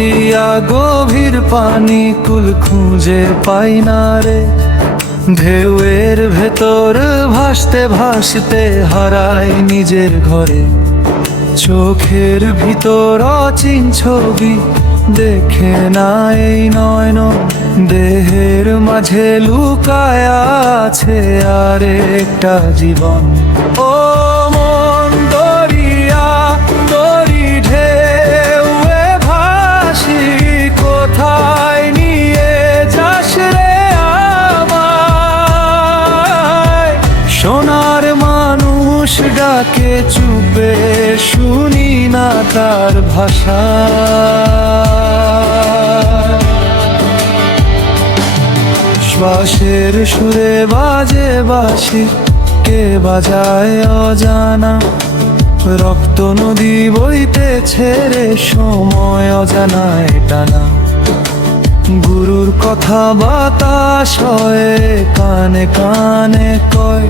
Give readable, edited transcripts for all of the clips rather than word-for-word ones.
দরিয়া গভীর পানি কুল খুঁজে পাই না রে, ঢেউয়ের ভেতর ভাসতে ভাসতে হারাই নিজের ঘরে। চোখের ভিতর অচিন ছবি দেখে না এই নয়ন, দেহের মাঝে লুকায় আছে আর একটা জীবন। ও মন দরিয়া তরি ঢেউয়ে ভাসি, কোথায় নিয়ে যাস রে আমায়? সোনার মানুষ ডাকে চুপে, শুনি না তার ভাষা। শ্বাসের সুরে বাজে বাঁশি, কে বাজায় অজানা, রক্ত নদী বইতেছে রে সময় অজানায় টানা। গুরুর কথা বাতাস হয় কানে কানে কয়,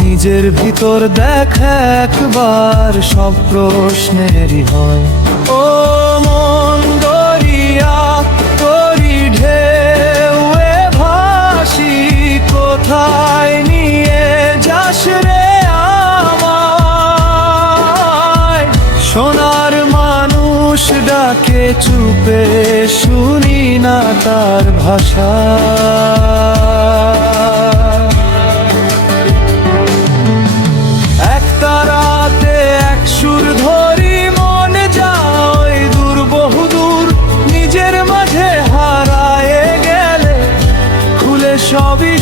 নিজের ভিতর দেখ একবার সব প্রশ্নেরই হয়। ও মন দরিয়া তরি ঢেউয়ে ভাসি, কোথায় নিয়ে যাস রে আমায়? সোনার মানুষ ডাকে চুপে, শুনি না তার ভাষা। সবই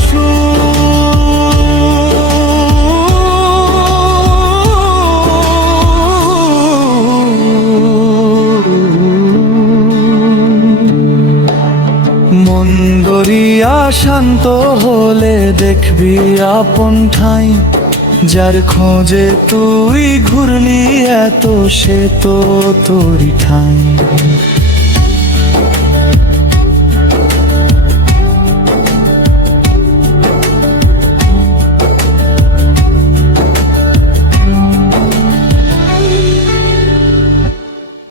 মন দরিয়া শান্ত হলে দেখবি আপন ঠাই, যার খোঁজে তুই ঘুরলি এত সে তো তোরই ঠাই।